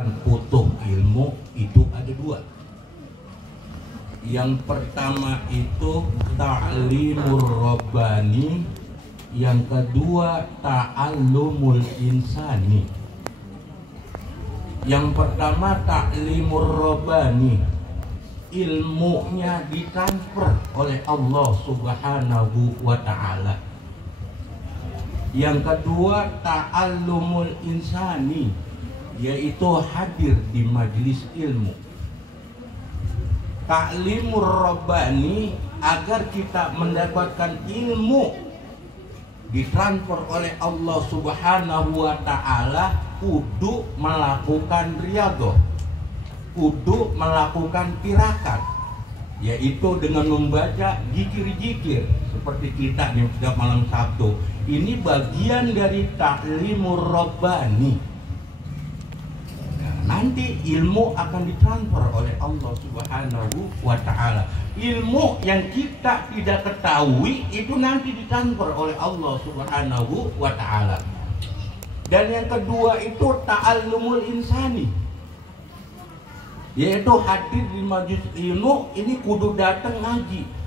Kutub ilmu itu ada dua. Yang pertama itu ta'limur rabbani, yang kedua ta'allumul insani. Yang pertama ta'limur rabbani, ilmunya ditransfer oleh Allah Subhanahu wa ta'ala. Yang kedua ta'allumul insani, yaitu hadir di majelis ilmu. Ta'limur rabbani, agar kita mendapatkan ilmu ditransfer oleh Allah Subhanahu wa ta'ala, kudu melakukan riyadhah, kudu melakukan tirakat, yaitu dengan membaca zikir-zikir seperti kita nih setiap malam Sabtu. Ini bagian dari ta'limur rabbani. Nanti ilmu akan ditransfer oleh Allah Subhanahu wa ta'ala. Ilmu yang kita tidak ketahui itu nanti ditransfer oleh Allah Subhanahu wa ta'ala. Dan yang kedua itu ta'allumul insani, yaitu hadir di majelis ilmu ini kudu datang ngaji.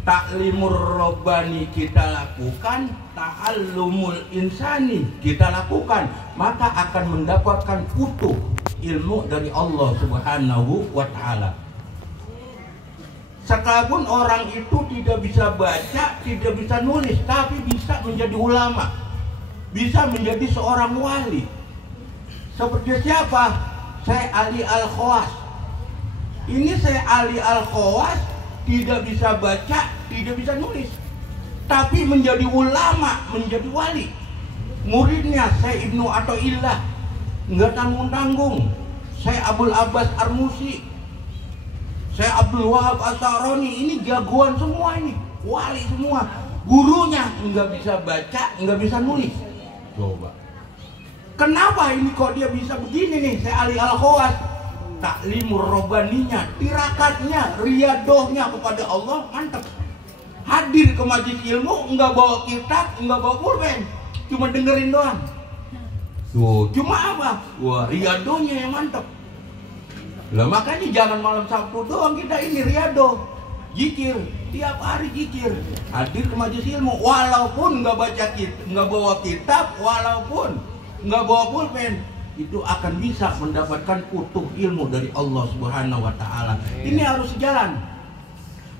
Ta'limur rabbani kita lakukan, ta'allumul insani kita lakukan, maka akan mendapatkan utuh ilmu dari Allah Subhanahu wa ta'ala. Sekalipun orang itu tidak bisa baca, tidak bisa nulis, tapi bisa menjadi ulama, bisa menjadi seorang wali. Seperti siapa? Syekh Ali Al-Khawas. Ini Syekh Ali Al-Khawas tidak bisa baca, tidak bisa nulis, tapi menjadi ulama, menjadi wali. Muridnya Syekh Ibnu Athaillah, nggak tanggung-tanggung. Syekh Abdul Abbas Armusi, Syekh Abdul Wahab As-Saroni, ini jagoan semua, ini wali semua. Gurunya nggak bisa baca, nggak bisa nulis. Coba, kenapa ini kok dia bisa begini nih Syekh Ali Al-Khawas? Ta'limur rabbaninya, tirakatnya, riyadhahnya kepada Allah mantap. Hadir ke majelis ilmu, nggak bawa kitab, nggak bawa pulpen, cuma dengerin doang. Tuh, cuma apa? Wah, riyadhahnya yang mantap. Lah makanya jangan malam Sabtu doang kita ini riyadhah, zikir, tiap hari zikir. Hadir ke majelis ilmu, walaupun nggak baca kitab, nggak bawa kitab, walaupun nggak bawa pulpen, itu akan bisa mendapatkan utuh ilmu dari Allah Subhanahu wa ta'ala. Ini harus sejalan.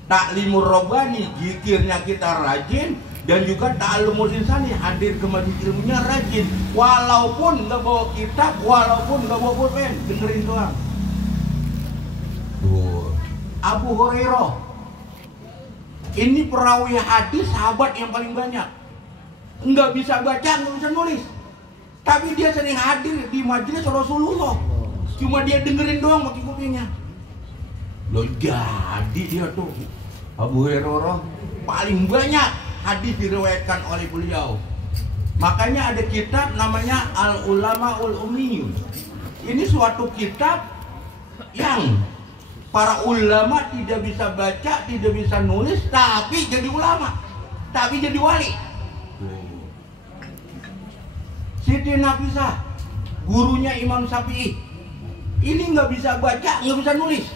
Ta'limur rabbani, zikirnya kita rajin, dan juga ta'allumul insani, hadir ke majelis ilmunya rajin, walaupun nggak bawa kitab, walaupun nggak bawa pulpen, dengerin doang. Abu Hurairah, ini perawi hadis, sahabat yang paling banyak, nggak bisa baca, nggak bisa nulis, tapi dia sering hadir di majelis Rasulullah. Cuma dia dengerin doang pakai kupingnya. Loh, jadi dia tuh Abu Hurairah paling banyak hadis diriwayatkan oleh beliau. Makanya ada kitab namanya Al-Ulamaul Ummiyun. Ini suatu kitab yang para ulama tidak bisa baca, tidak bisa nulis, tapi jadi ulama, tapi jadi wali. Siti Nafisah, gurunya Imam Syafi'i, ini nggak bisa baca, nggak bisa nulis,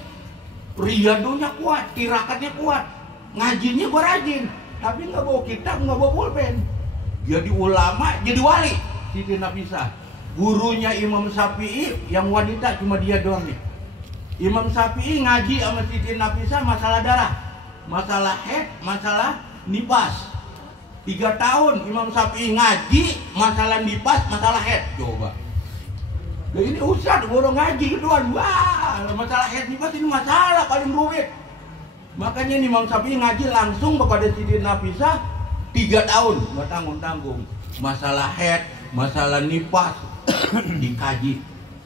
riyadhahnya kuat, tirakatnya kuat, ngajinya gua rajin, tapi nggak bawa kitab, nggak bawa pulpen, jadi ulama, jadi wali. Siti Nafisah, gurunya Imam Syafi'i yang wanita cuma dia doang nih. Imam Syafi'i ngaji sama Siti Nafisah masalah darah, masalah haid, masalah nifas. 3 tahun Imam Syafi'i ngaji masalah nifas, masalah haid. Coba. Nah, ini ustaz baru ngaji keduaan. Wah, masalah haid nifas ini masalah paling rumit. Makanya Imam Syafi'i ngaji langsung kepada Siti Nafisah 3 tahun, nggak tanggung-tanggung. Masalah haid, masalah nifas dikaji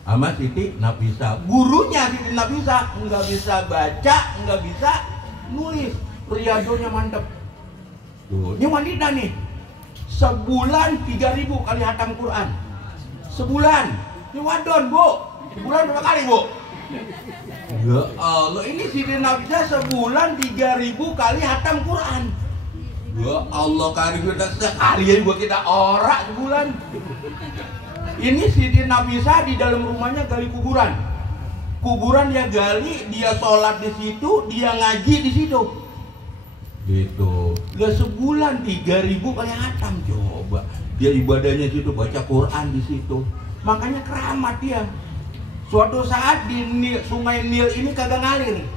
sama Siti Nafisah. Gurunya Siti Nafisah nggak bisa baca, nggak bisa nulis, riyadhahnya mantep. Tuh, ini wanita nih, sebulan 3.000 kali hatam Quran. Sebulan. Ini wadon, Bu. Sebulan berapa kali, Bu? Ya Allah, ini Siti Nafisah sebulan 3.000 kali hatam Quran. Ya Allah, kali kita sekali aja buat kita orak sebulan. Ini Siti Nafisah di dalam rumahnya gali kuburan. Kuburan dia gali, dia sholat di situ, dia ngaji di situ. Gitu. Gak sebulan 3.000 kali hatam coba. Dia ibadahnya situ, baca Quran di situ. Makanya keramat dia. Suatu saat di Sungai Nil ini kagak ngalir.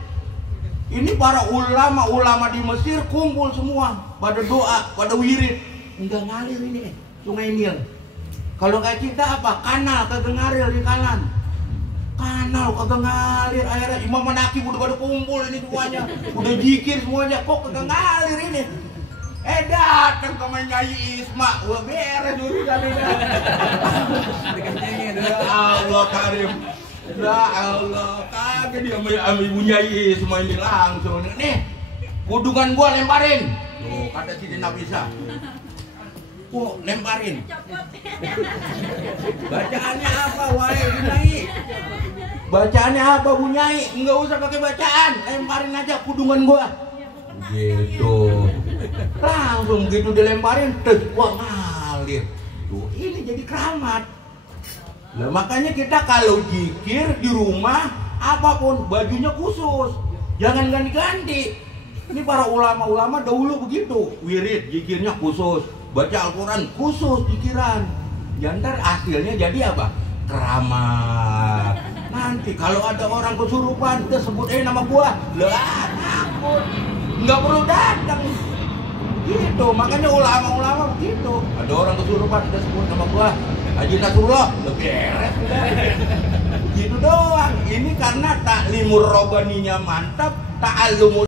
Ini para ulama-ulama di Mesir kumpul semua pada doa, pada wirid. Enggak ngalir ini Sungai Nil. Kalau kayak kita apa? Kanal kagak ngalir di kanan. Kanal kagak ngalir. Akhirnya Imam Manaqib udah pada kumpul ini semuanya. Udah zikir semuanya, kok kagak ngalir ini. Datang ke Nyai Isma, wah beres urusan ini. Ya Allah Karim. Ya Allah, kagak dia ambil Ibu Nyai Isma ini langsung. Nih, kudungan gua lemparin. Tuh, kata Siti Nafisah. Oh, lemparin. Bacaannya apa, wahai Bu Nyai? Bacaannya apa, Bu Nyai? Enggak usah pakai bacaan, lemparin aja kudungan gua. Gitu. Langsung gitu dilemparin, wah ngalir. Tuh, ini jadi keramat. Nah, makanya kita kalau zikir di rumah apapun bajunya khusus, jangan ganti-ganti. Ini para ulama-ulama dahulu begitu, wirid zikirnya khusus, baca Al-Quran khusus zikiran. Jangan hasilnya jadi apa? Keramat. Nanti kalau ada orang kesurupan, udah sebut nama gua, lah takut, nggak perlu datang. Gitu, makanya ulama-ulama begitu. Ada orang kesurupan, udah sebut nama gua, Haji Nasrullah, udah beres udah. Gitu doang. Ini karena taklimur robaninya mantap, ta'allumul